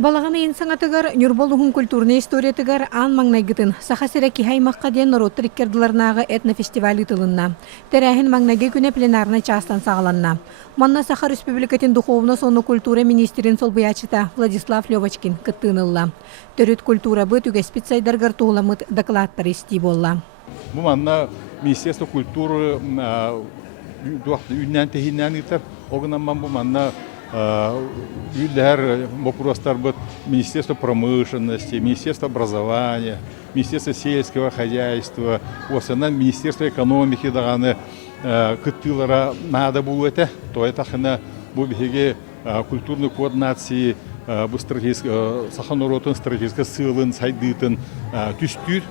Балағаны инсаңатыгар Нюрболуғын культурный историятыгар ан маңнайгытын сахасыра кихаймаққа ден нороттыр иккердыларнағы этнофестивалі тылынна. Тәрәхін маңнайгы күні пленарны частан сағаланна. Манна Саха Республикатын духовно соны культура министерин солбыячыта Владислав Левочкин кыттынылла. Төрүт культура бұт үге спецайдаргар туғыламыт докладтар исти болла. Бұл манна Министерство культуры үннән тәхиннән итер, оғынаман бұл манна Юлер, вопростар быт Министерство промышленности, Министерство образования, Министерство сельского хозяйства, осынан Министерство экономики дағаны кыттылара надо было это, то это хана бубеге культурной координации, сахан уротын стратегический сылын, сайдытын, түстүр,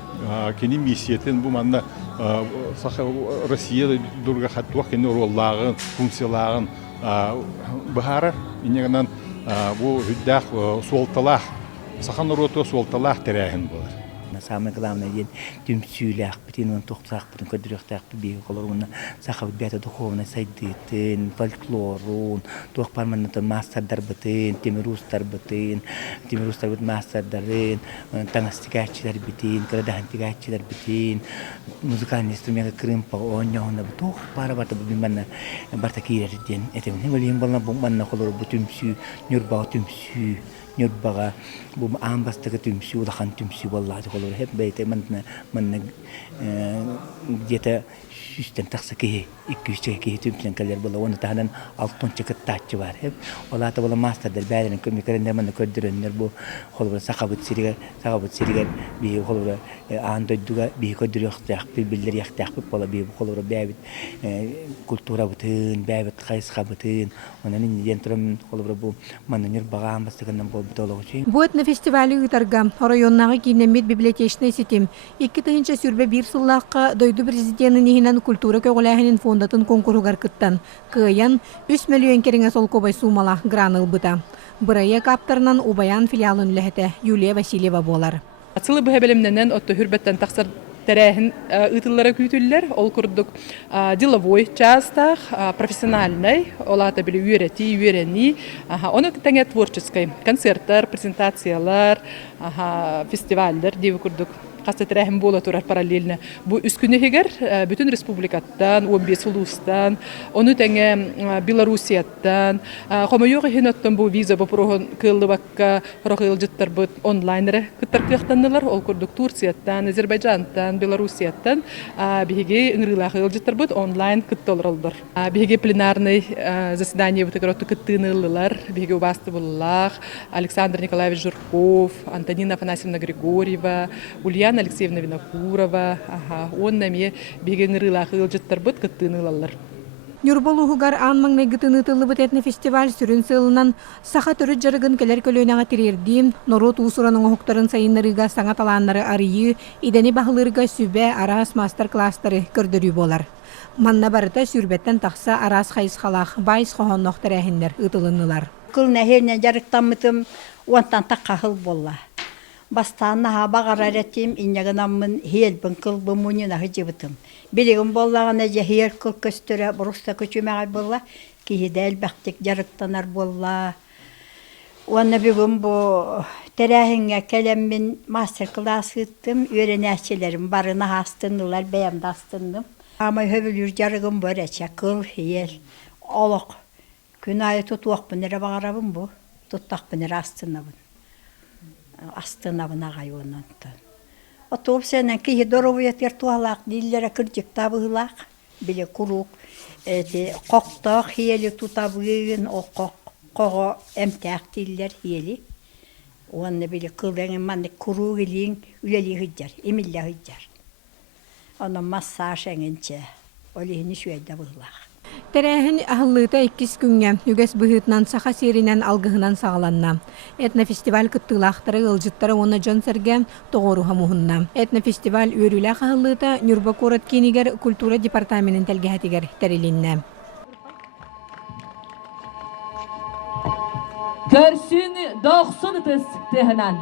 кені миссиятын, бұл манна Россия дұрға хаттуақ кені роллағын, функциялағын, Бахара, инегеннен бұл хүддәқ суалталақ, сахан ұроты суалталақ тәрәхін болар. Самое главное, день тюмсюлях, птиновым тухсах, потом кадрюхтах, побег, колорона, сахав бята духовно сайдытын, фольклорун, тух парманатон мастер дарбатын, темирус дарбатын, мастер дарын, тангастигачи дарбитин, крадахантигачи дарбитин, музыкальный инструмент крымпа, оньона, тух пара бата биманна бартакира день. Это мне валим бална буманна колору бутюмсю, нюрба тюмсю. Нюрбага бум амбастага тюмсю, лахан тюмсю, валлахи колору хеп бейте манна где-то систем таксаки, иккюстеки тюмсен калер бала, он таханан алтон чекаттачи бар хеп. Олата бала мастер дер бәлен көмекерендер манна көддөрөннөр бу колору сахабыт сиригер би колору андойдуга би көддөрөктак билбилер яктак бала би колору бәбит культура бутын, бәбит кайсха бутын, онан индентрем колору бу манна нюрбага амбастагандан бу Бу этнофестивалі ұтарға районнағы кейінемет библиотечный сетим. 2-тігінші сүрбе бір сыллаққа дойду президентінің егінен культура көғіләхінің фондатын конкурсугар кыттан. Кыян 3 миллион керіңе сол кобай сумала граныл бұта. Бұрайы каптарынан Убаян филиалын үләхеті Юлия Васильева болар. Ацылы бұға бәлімненен отты хүрбеттен тақсар тәрәхін ұтылары күйтілілер. Ол күрдік деловой частах, профессиональный, олата білі үйрені. Оны тәңе творческий концерттар, презентациялар, фестивальдер дейі күрдік. Қасты тәрәхін бола тұрар параллельно. Бұл үскүні егер бүтін республикаттан, 15 улустан, оны тәңе Белоруссияттан, қомайоғы хеноттан бұл виза бұпырығын кылды баққа құрақыл жыттар бұд онлайнері күттар күйіқтанылар. Ол күрдік Турцияттан, Азербайджантан, Белоруссияттан бігеге үңірілақыл жыттар бұд онлайн күтті олырылдыр. Бігеге пленарный заседание бұтығыротты күттінілілер, бігеге убасты болылақ, Александр Николаевич Журков, Антонина Афанасьевна Григорьева, Ульяна Алексеевна Винокурова, оннаме беген рылах ылжыттар бұт кыттыны лалар. Нюрболуғығар анмаңнай гытыны тылыбыт этнофестиваль сүрін сылынан саха түрі жарығын келер көлөйнаға тирердим, норот усураның оқтарын сайынларыға саңа таланлары арıyı, идені бағылырға сүбе арас мастер-кластары көрдірі болар. Манна барыта сүрбеттен тақса арас қайысқалақ, байыз қоғанноқтар әхіндер ұтылынылар. Кыл нәхеріне жарықтамытым, онтан таққақыл болла. Бастаны бағар әретім, инегінамын хелбін қылбын мұнына ғыжыбытым. Білігім боллағына жахер қыл көстірі бұрыста көчімеғай болла, кейді әлбәқтік жарықтанар болла. Оны бүгін бұл тәрәхіңе кәлеммен мастер-класс ұттым, өрен әшелерім барына астынылар, бәйімді астындым. Амай хөбілір жарығым бар әче, қыл, хел, олық. Күн айы тұтуақ бұныры бағарабын бұл, тұттақ бұныры астынабын. Астынабын ағай онынтын. Отуып сенен кейі доровуят ертуалақ, диллері кірдік табығылақ, біле құруқ, қоқтақ хиелі тұтабығын, қоғы әмтәқ диллер хиелі. Оны біле қылдыңын манны құруқ елің үлелі ғыджар, емілі ғыджар. Оны массаж әңінче, олығыны шүйәді бұғылақ. Тәрәхін ағылыта 2 күнге үгәс бұғытынан саха серінен алғығынан сағаланна. Этнофестиваль күттілақтары ғылжыттары оны жон сәрге тоғыру хамуғынна. Этнофестиваль өрілі ағылыта Нюрба Корот кенігер культура департаментін тәлгәтігер тәрелінне. Көрсін доқсын тұс тіғінан.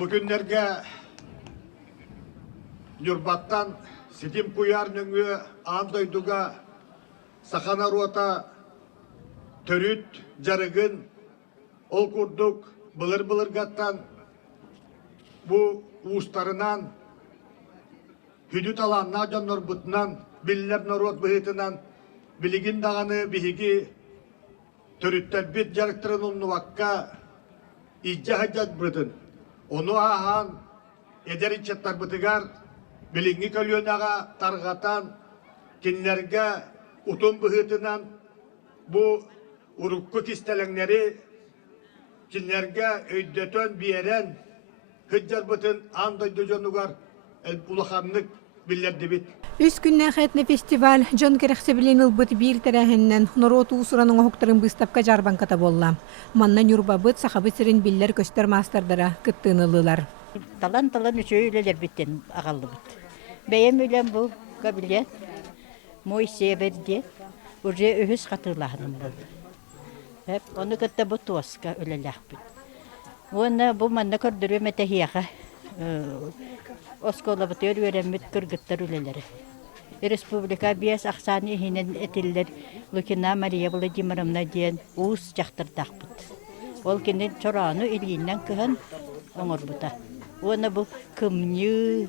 Bugünlerge Nurbattan Sitim Kuyar nöngü Andoyduga Sakana Ruota Törüt Jarıgın Ol kurduk bılır gattan bu uustarınan hüdüt alanna canlar butnan biller norot bıhıtınan biligin dağını bihigi törütler bit jarıktırın onu vakka icca haccat bıtın. Onu ahan eder içetler bıtıgar bilingi kölyonaga targatan kinlerge utun bıhıtınan bu urukku kistelenleri kinlerge öydötön biyeren hıccar bıtın andoydu jonugar el ulahanlık biller dibit. Üç günne etne festival John Kerexebilin ılbıt bir terehinden Norot usuranın oğuktарын bыстапka jarban kata bolla. Manna Nurbabıt sahabı sirin biller köster masterdara kıttığınılılar. Talan üçüyleler bitten ağallı bit. Beyem ölen bu kabiliyet. Moiseye verdi. Urca öhüs katırlahının buldu. Hep onu kıtta bu tuaska ölelah bit. Ona bu manna kırdırıyor metehiyaha. Oskola bitiyor öğrenmet kırgıtlar öleleri. Respublika biyas aksani hinen etiller Lukina Maria Vladimirovna diyen uus jaktırdak bit. Ol kinin çorağını iliğinden kıhan oңor buta. Ona bu kımnı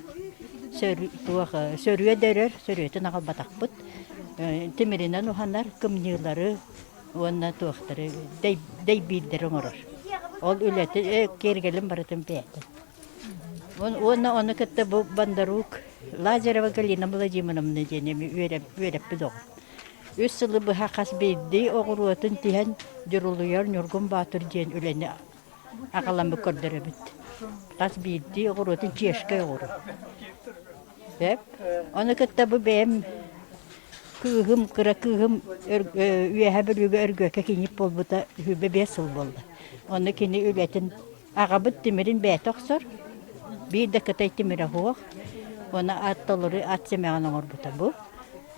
sörüye derer, sörüyetin ağal batak bit. Timirinden uhanlar kımnıları ona tuğaktırı dey bildir oңoror. Ol ületi kergelin baratın beytin. Onu kıtta bu bandaruk Lazareva Galina Vladimirovna diyeni öğrep bidoğun. Üç yılı bu hakas bildi, oğruatın tihen dürülüyor Nurgun Batur diyen öleni ağalamı kordere bitti. Kas bildi, oğruatın ceşke oğru. Hep, onu kıtta bu benim kığım, kıra kığım, üye bir örgöke kinip bol bu da hübe besıl boldu. Onu kini ületin ağabıt dimirin beyt oksor. Bir de kıtay timire hoğuk. Ona atları atsemeğen oğur buta bu.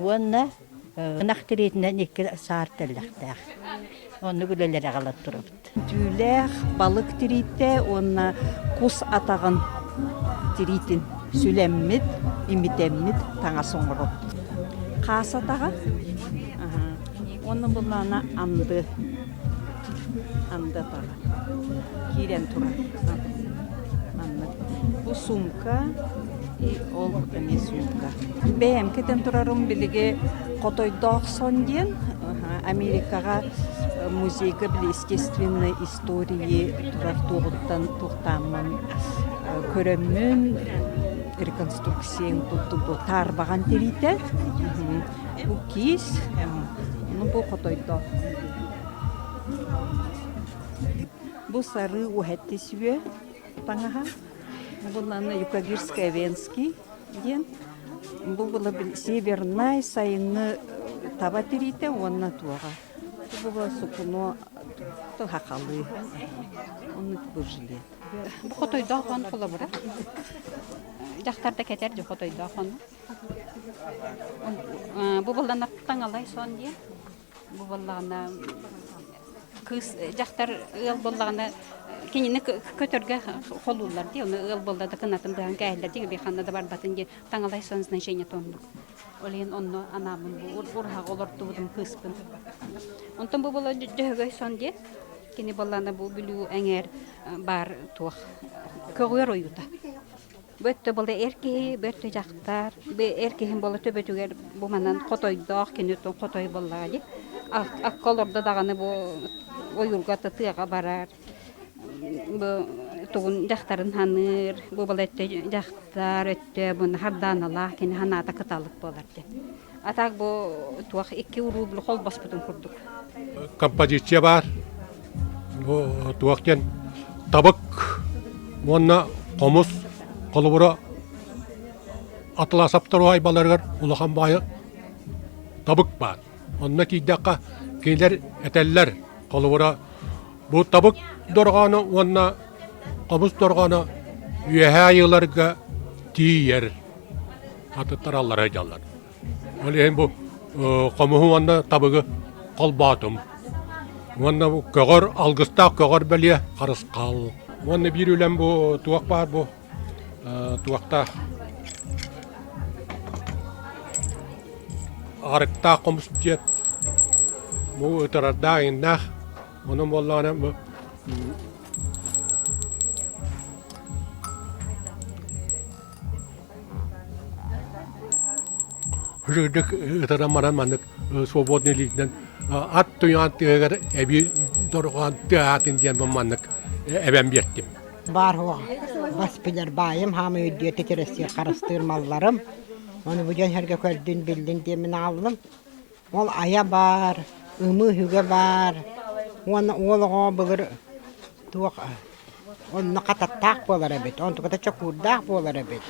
Ona naktiriyetinden iki saat tellaktağı. Onu güleleri ağalat durabıt. Tüylek, balık tirite, ona kus atağın tiritin sülemmit, imitemmit, tağa soğurup. Kas atağı, onu bulana andı atağı. Kiren turar. Bu sumka, ol ne sumka. Benim keten turarım bilge Kotoydağ son diyen Amerikaga muzeyga bile естественной истории turar tuğuttan körömmün rekonstruksiyon tuttu bu tarbağan terite. Bu kis, bu Kotoydağ. Bu sarı uhetti süve tangaha. Bundan Yukagirskaya Venski diyen. Bu была северная сайны таба терите онна туага. Bu была сукуно то хакалы. Onu бужили. Bu Kotoydağ xon xula bura. Jaqtarda keter jo Kotoydağ xon. Bu balana tangalay son diye. Bu balana kız jaqtar ıl balana kinini kötörge xolullar diye onu ıl balada kınatımdan gaylar diye bir xanada bar batın diye tangalay sonsuna şeyne tondu. Oleyin onu anamın bu urha olurdu budum kıspın. Ondan bu bala jögöy son diye kini balana bu bilü enger bar tuğ kögüyer oyuta. Bötte bala erkeği, bötte jaqtar, be erkeğin bala töbetüger bu manan Kotoydağ kini ton Kotoy balalı. Akkolorda dağını bu oyulgata tığa barar. Bu tuğun jaqtarın hanır, bu bala ötte jaqtar ötte bunu hardanalar kini hanata kıtalık bolardı. Atak bu tuğ 2 rubl kol baspıtın kurduk. Композиция бар. Bu tuğakken tabak, monna komuz, kolubura atla saptırı aybalargar ulahan bayı tabak var. Onna kiydaka keyler eteller kolubura bu tabak dorganı onna komuz dorganı üyehe yıllarga diyer atıttarallara jallar. Öyle bu komuhu onna tabıgı kolbatım. Onna bu kögör algısta kögör belye karıskal. Оны bir үлем bu tuak бар bu. Tuakta арыкта комус жет. Bu ötürada indah. Onun bollana bu Жыдык ытарамаран маннык свободный лигден ат туян тыгыр эби дорган тыатын ден маннык эбен беттим. Бар о баспилер байым хамы өйдеті тересте қарыстырмаларым. Оны бұден herge көрдін білдін демін алдым. Ол ая бар, ымы хүге бар. Оны олыға бұлыр туақ. Оны қататтақ болар әбет. Оны тұқыта чакурдақ болар әбет.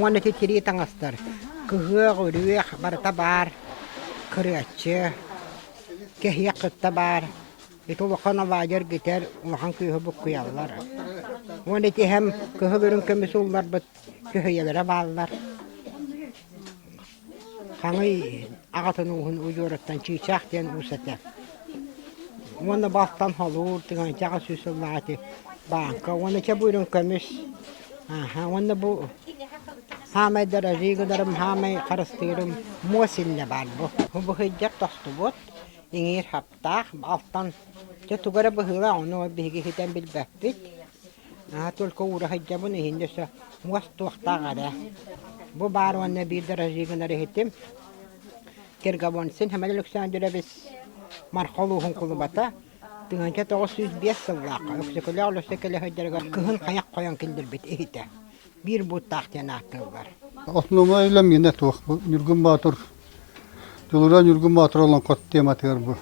Оны тетері таңастар. Күгіғ, үріғ, барыта бар. Күрәтші. Кехия қытта бар. Улахан авайыр гитер, улахан күйі бұқ күйалар. Оны тихем күйі көрін көмісі олар бұд күйелері балылар. Қаңы ағатын ұғын ұйырыттан чүйсақ ден ұсаты. Оны балтан холур, тіған жаға сүсіллаты банка. Оны че бұйрын көміс. Оны бұ хамай даражигодарым, хамай қарыстырым, мосилне бар бұ. Бұ хыджақ тоқты бұд. Иңер хаптақ, алтан. Те тугара быхыла, оны биги хитен билбәппит. Только ура хаджабын ихиндесі муас туақтағады. Бұ бар оны бір даражигынары хитем. Кергабонсын, хамады люксан жүрі біз марқалуғын құлыбата. Тыңанча 905 сыллаққа. Өксекілі олысекілі хаджарға күхін қаяқ қоян келдір бет ихите. Bir бұттақтен ақтылдар. Осынума үйлем ене туақ бұл. Нүргін батыр. Тулура Нүргін батыр olan кот тематығыр бұл.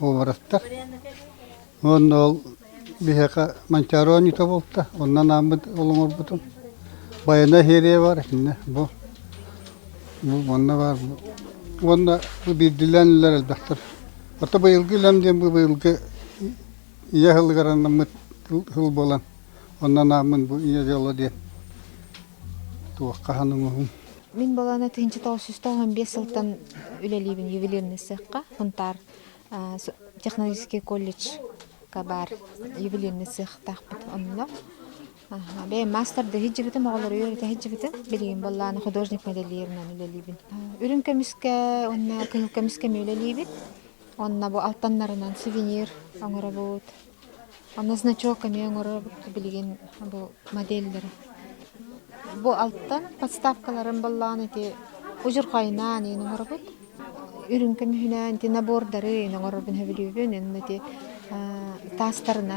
Ол барастар. Оны ол бихеқа манчаруан үйті болта. Оннан амыд олың орбытын. Байына херия бар. Бұл. Онна бар. Онна білділенілер әлбәқтір. Ота байылғы үлемден бұл байылғы ие хылғаранын хыл болан. Оннан амын бұл ие жолы ден. Туаққа ханымығым. Мен баланы 1995 жылдан үлелейбін ювелирный цехқа. Фунтар технологический колледжға бар ювелирный цех тақпыт онына. Бәй мастерді хиджібітім, оғылар үйреті хиджібітім. Білген баланы художник моделерінен үлелейбін. Үрін көміске, онына күйіл көміске үлелейбін. Онына бұл алтанларынан сувенир оңыры бұд. Онына значок оңыры білген бұл модельдері. Бұл алттан подставкаларын балланы те ұжыр қайнан ең оңыры бұд. Үрін көміхінен те набордары ең оңыры бұн өбілейбін. Оны те тастарын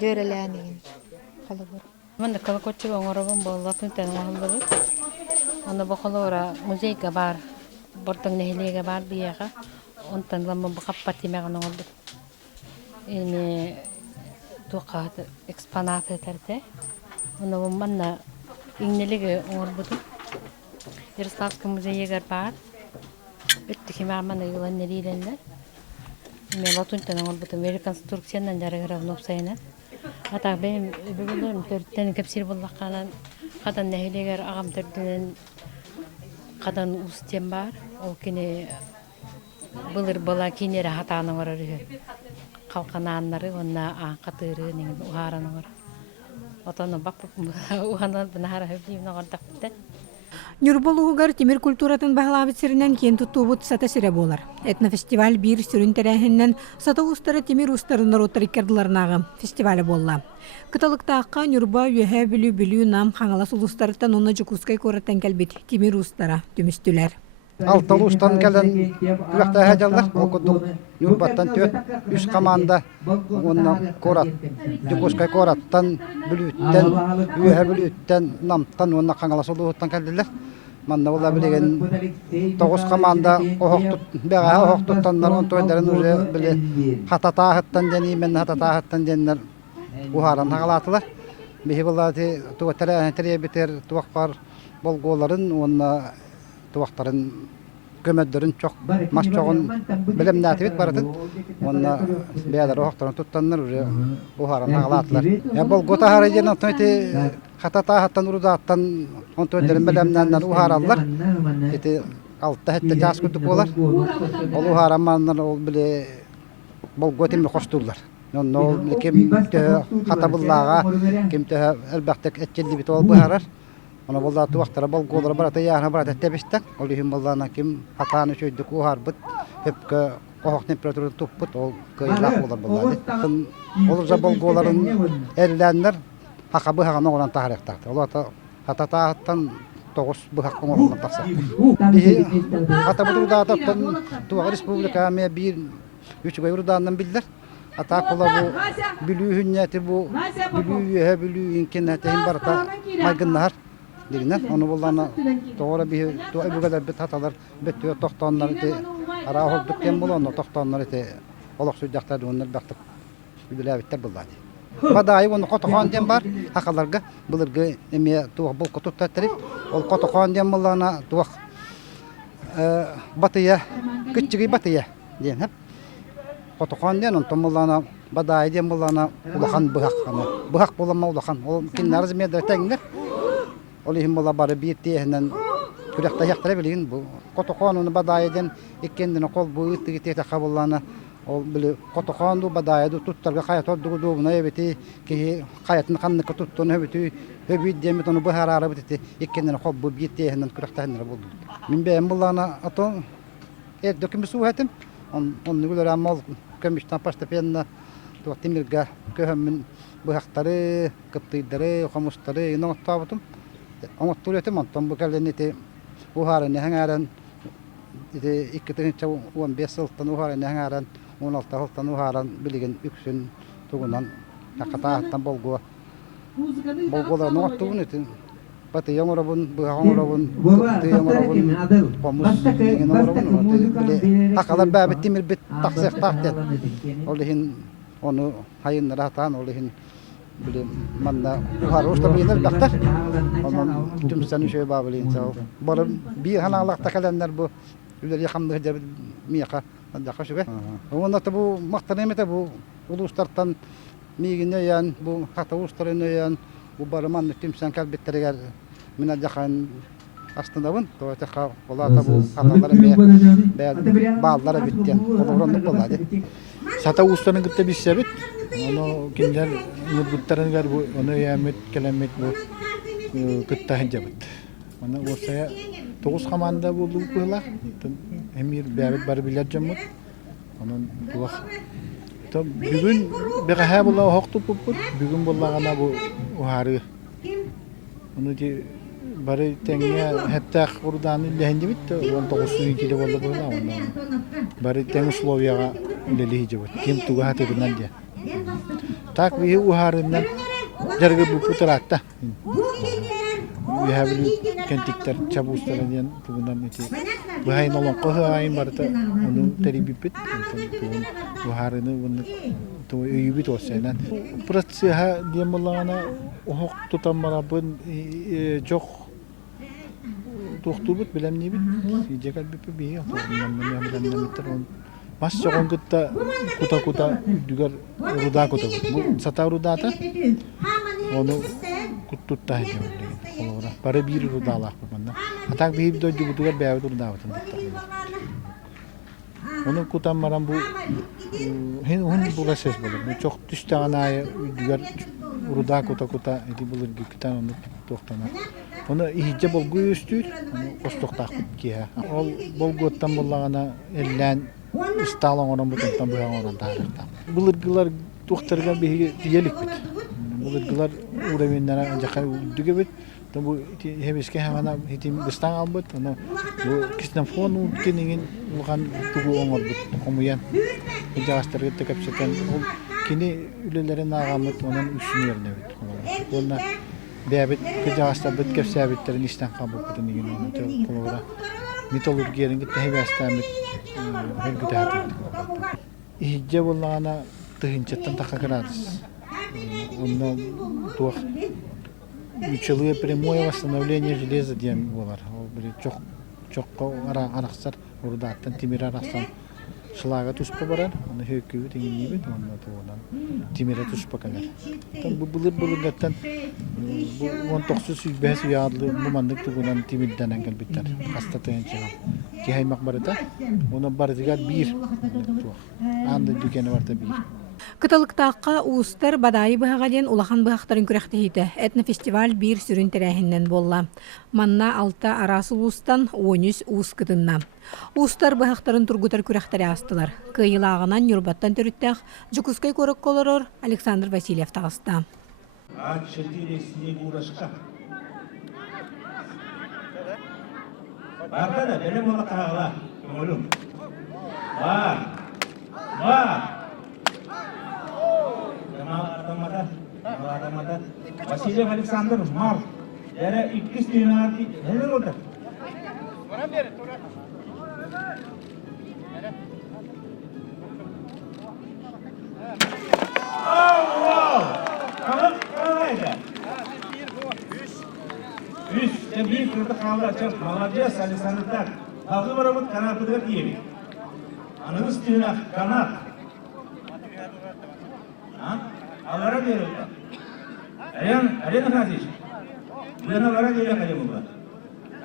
дөрелян ең қалы бұр. Мында колокотчы оңыры бұн бұл латынтен оңылды бұд. Оны бұл қолуыра музейға бар, бұртың нәхилеге бар бияға. Онтан ламын бұл қаппар темеғын оңылды. Елме туқа экспонаты тәрді. Оны бұл манна İngilizce oğurladım. Yaroslavski muzeyye var. Ötteki mamana yılan nerilenler. Ben Latun'dan oğurladım. Amerikan Türkçeden jarıgıram nopsayına. Hatta benim öbürlerim törtten kapsir bullakanan kadan nehleger ağam törtten kadan ustem var. O kine bulur bala kinere hatanı var arıyor. Kalkananları ona anqatırı ning uharanı var. Отаны баппы уғанан бінара хөбдеймін оғырдақпыды. Нюрболуғығар темір культуратын бағылабыт сірінен кен тұттуғыт сата сірі болар. Этнофестиваль бір сүрін тәрәхіннен сата ұстары темір ұстарындар отариккардыларынағы фестивалі болла. Кыталықтаққа Нюрба үйе білі нам қаңалас ұлыстарыттан оны жүкускай көріттен кәлбет темір ұстара түмістілер. Алтал ұстан кәлін күрәқті әжалар, оқыдық Нюрбаттан төт, үш команда, оннан корат, жүкускай кораттан, бүліттен, үйе бүліттен, намтан, онна қаңалас ұлықтан кәлділер. Манна ола білеген 9 команда бәға оқтыттанлар, он тойдарын уже біле хататағыттан дені, мен хататағыттан денілер ұхаран ағалатылар. Бехи болаты туғаттары бітер туғақпар болғоларын, онна туақтарын көмөддөрүн чок мас чогун билемнатыбит баратын онна беядар оқтарын туттаннар уже ухаран агалатлар бул готахары жерин тойти хатата хаттан урудаттан он тойдерин билемнаннар ухараллар эти алтта хетте жас күтүп болар ол ухараманнар ол биле болготим костуллар. Но ким хатабыллага ким те элбактык этчелди бит ол баарар. Ona bolda tuaqtara bolgolara barata yaana barata tebistak. Oli him boldana kim hatаны şöydük uharbyt. Hepke qohok temperatury tupput ol kıylaq olar bolady. Olursa bolgoların ellenler haqabı haqana olan taharıqtaqtı. Olata hatataattan 9 bu haqqın olan taqsa. Bihi hata bu da tuaq respublika me bir 3 gayurdandan bildir. Ata kola bu bilü hünneti bu bilü imkaniyeti him barata maygınlar. Dirinden onu bollana doğru bir bu kadar bir hatalar bitiyor toxtanlar ite ara holduk tem bolan toxtanlar ite olaq süjaqtar onlar baktık bilebitte bulladı. Badayı onu qotoqan dem var haqalarga bulurga eme tuq bol qotut tatrib ol qotoqan dem bollana tuq batıya küçüğü batıya diyen hep qotoqan dem on tomollana badayı dem bollana ulaqan buhaq bolanma ulaqan ol kinnar zmeda tengler Olihim bola barı bir tiyehnen kürekta yaktara bilgin bu. Qotoqanunu badayeden ikkendini qol bu ıttigi tiyete qabullana ol bili qotoqandu badayadu tuttarga qayat oddugu dubuna ebeti ki qayatını qannıka tuttunu hebeti hebit demet onu bu harara bititi ikkendini qol bu bir tiyehnen kürekta hendira buldu. Min beğen bullana ato dökümü suhetim onu gülür amal kömüşten pasta penna tuatimirga köhemmin bu haqtari qıptıyları qamusları nongot tabutum. Ama tuletim antam bu kalleniti uharını hangaran ite ikkitin çav 15 yıldan uharını hangaran 16 yıldan uharan bilgin üksün tuğundan hakata bolgo bolgolar nottuğun itin batı yamurabun bu hamurabun batı yamurabun komus yamurabun bile hakalar babet timir bit taksek taktet olihin onu hayın rahatan olihin bile manna harus tabiler daktar onun tüm seni şey babelin sağ bana bir hanalık takalanlar bu öyle yakamda cebir miyaka dakika şu be onun da bu maktanemete bu uluslardan migine yan bu hatta uluslarına yan bu barman tüm sen kalbettere min dakan aslında bun toyta ola da bu hataları be bağlara bitti olurun buladı Sata ustanın gitti bir sebep. Onu kinler nutbutların gar bu onu yamet kelamet bu gitti hecabet. Ona o saya 9 komanda buldu kula. Emir bebek bar bilacağım. Onun bu tam bugün beğenhe bulla hoktu puput. Bugün bulla gana bu hari. Onu ki bari tenge hatta kurdan lehenci bitti. 19 kilo bulla bulla onu. Bari tenge Slovya'ya lelihi jabut. Kim tuga hati benar dia. Tak bihi uharindan jarga bu putratta. We have kentikter cabustar dian tugunan iti. Bahai nolong qohain barta onu teri bipit uharini bunu tu yubit osenan. Pratseha dia melana hok tutamara bun jok tuhtubut bilam ni bit. Jakal bipit bihi namanya meter Mas cokong kita kuta juga ruda kuta. Bu sata ruda ta. Onu kutut ta aja. Orang para biru ruda lah pemanda. Atak bihib do juga beaw ruda watan ta. Onu kuta maram bu hun bu ses bolur. Bu çok tüstana juga ruda kuta edi bolur kita onu tohtana. Onu ihce bolgu üstür. Onu kostok takut ki ha. Ol bolgu tam bollagana ellen İstalan orang betul tambah orang tarikta. Bulurlar doktorga bir diyelik bit. Bulurlar uğrayanlara ancak juga bit. Tabu hebeske hemen hitim bestan albut. Onu bu kisna fonu kiningin bukan tugu onlar bit. Komuyan. Jastır gitti kapseten. Kini ülelerin ağamut onun üçünlerine bit. Ona devlet kejastır bit kapsabitlerin istan kabul bitinigin onu kolora. Mitologiyerin gitti hevestamit hergüte hatı. İhce bollana tıhınçetten takakaradız. Ondan tuğ 3-yıllığı прямое восстановление железа diyen bolar. O böyle çok araqsar orada atan timir araqsan шылага туспа барар, аны хөккүбү теңинибит, онна тугунан тимере туспа калар. Там булыгаттан бу 19 сүйбәс ярлы мумандык тугунан тимидден келбиттер. Хаста тенче. Кихаймак барыта, оны бардыгар бир. Анды дүкені барта бир. Кыталыктааққа уустар бадайы быһаға ден улахан быһақтарын күрәхтәһите. Этнофестиваль бир сүрін тәрәһиннән болла. Манна алта арасы уустан 13 уус кытынна. Уустар быһақтарын тургутар күрәхтәре астылар. Кыйылағынан юрбаттан төрүттәх Жукускай көрөк колорор Александр Васильев тағыста. А4 снегурашка. Бардана, белем ола тағыла. Көңілім. Бар. Васильев Александр Мар. Яра 2 стенарки. Нелер отыр? Bir kırdı kavra çok malacağız Alexander'dan. Ağzı varamın kanatlıdır diyelim. Anınız tüyüne kanat. Alara diyelim. Arena kardeş. Buna vara diyelim kalemi bu.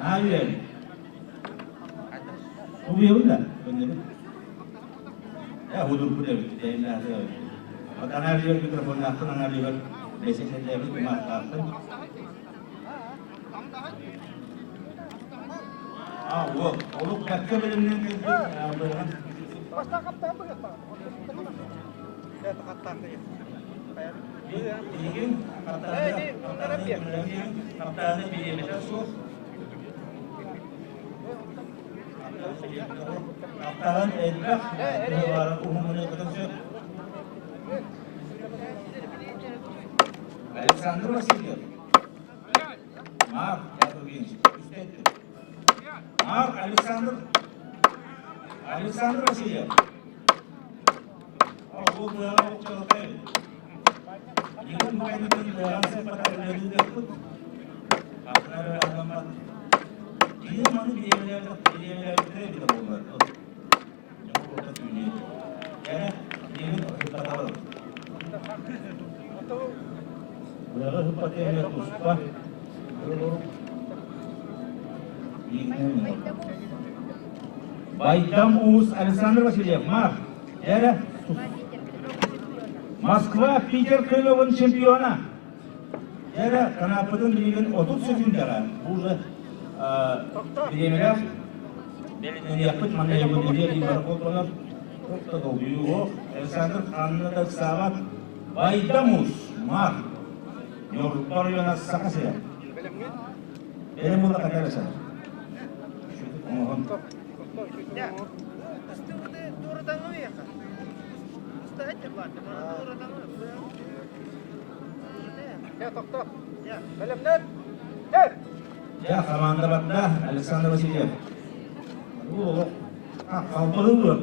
Hayır. Bu bir yolda. Ya hudur bu devlet. Değiller devlet. Analiyor mikrofonu attın analiyor. Meselesi devlet kumak attın. Oluk dakika bölümünden geldi. Başta kaptan mı yapar? Evet, kaptan da yapar. Kaptanı bir yemeğe sor. Kaptanın elbak. Var umumunu katılacak. Alexander Vasilyev. Mark Yakovlevich. Mark Alexander Vasilyev. Bu da çok iyi. Yılın bu ayının yansıp pataklarını da tut. Kaptanı adamlar. Yılın manı bir yerlerde bir de bulurlar. Çok orta tüyüyor. Yani yılın patalar. Burada hıpataya tutuşpa. Baydam Uğuz Alexander Vasilyev. Mark. Yani Moskva, Peter Krılov'un şampiyona. Yani kanapıdın bilgin 30 sekundara. Burada bilemeler. Yapıt manaya gönderiyor. İmbar koltuğuna çok da doluyor. Alexander kanını da savat. Baydamus, Mark. Yoruklar yana sakasıya. Benim burada kadar sana. Ya, doğrudan mı yakın? Ya, komanda bakta Alexander Vasilyev. Bu kalpalı bu.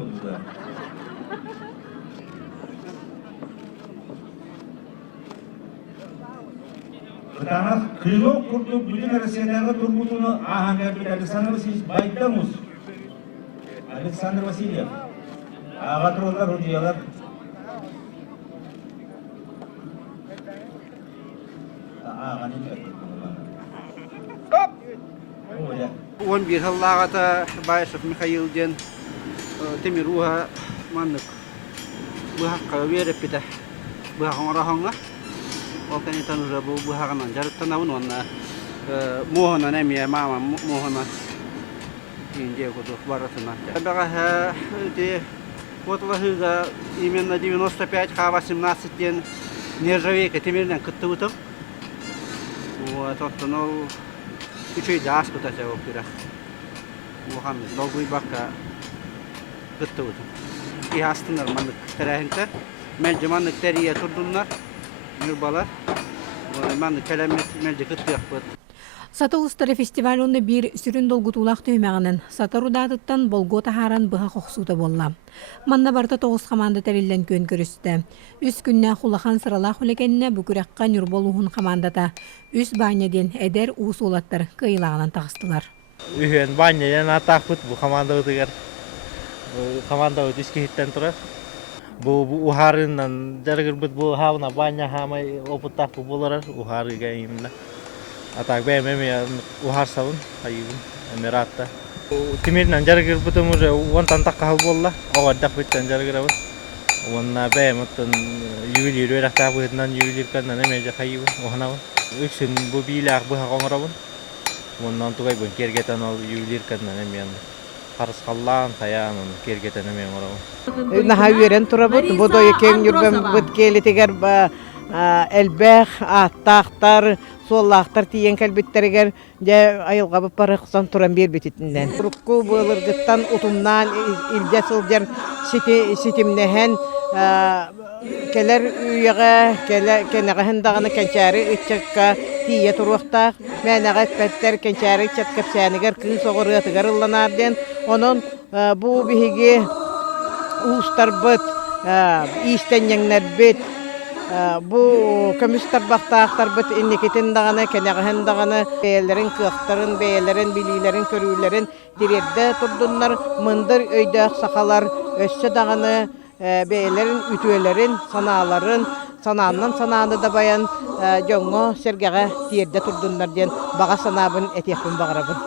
Pertama, Krylov kurdu bütün Rusya'da turbutunu ahangar bir Alexander Vasilyev Baydamus. Alexander Vasilyev. Ağatırlar, hocalar. Он бирхаллағата Байшев Михаилден Темируха маннык бұхаққа веріп беді бұхақын ораханға ол кәнетан ұжа бұл бұхағынан жарыттан ауын онна моғынан әмия мама моғынан кейінде құдық барысына баға отылығыға именно 95 18 ден нержавейка темірден күтті ұтып оттан ол Üçüncü ders kutacak o kira. Muhammed, dolguyu bakka gıttı oldu. İyi hastınlar manlık terahinte. Mence manlık teriye turdunlar. Yurbalar. Manlık kelemet mence gıttı yapıp. Сата устары фестиваль бир сүрін долгутулақ түймәғінін сата рудаатыттан болго тахаран бұға қоқсуды болла. Манна барта 9 команда тәрелден көн көрісті. Үс күнне хулахан сыралақ хүлекенне бүкіраққа нүрболуғын командата. Үс баняден әдер уыс олаттар кыйлағынан тағыстылар. Үйен баняден атақ бұт бұл команда ұтығар. команда өтіске хиттен тұрар. Бұл ухарынан жарғыр бұд бұл хавна баня хамай опыттақ бұл боларар ухарыға именно. Атақ бәйім әме ухар савын, айығын, әмератта. Тимирнан жарғыр бұдым уже онтан таққа хал болла, оғаддақ бүттен жарғыр абын. Онна бәйім ұттын ювелир өрәқтақ бұғытынан ювелир қаннан әмеже қайығын, оғынабын. Өксін бұл бейлі ақ бұға қоңырабын. Ondan tuğay bun kergeten ol yuvilir kadına hemen Paris kallan tayan onu kergeten hemen oraya. Naha veren turabut bu da yeken yurbem bud keli teger elbeh attaqtar sollaqtar tiyen kalbitteriger de ayılga bu paraqsan turan bir bititinden. Rukku bulurgıttan utumdan ilge sılger sitimnehen keler üyege kenegen dağını kençari içekka tiye turuqtaq menagat petter kençari çetkap saniger kın soğurga tıgarılanarden onun bu bihigi ustarbıt istenyenler bit bu kömüster baktaqtarbıt inneketin dağını kenegen dağını beylerin kıqtarın beylerin bililerin körülerin direrde turdunlar mındır öydaq sakalar össe dağını beylerin ütülerin sanaların sanandan sananı da bayan jongo sergege tiyerde turdunlar diyen baga sanabın etiyakın bağırabın.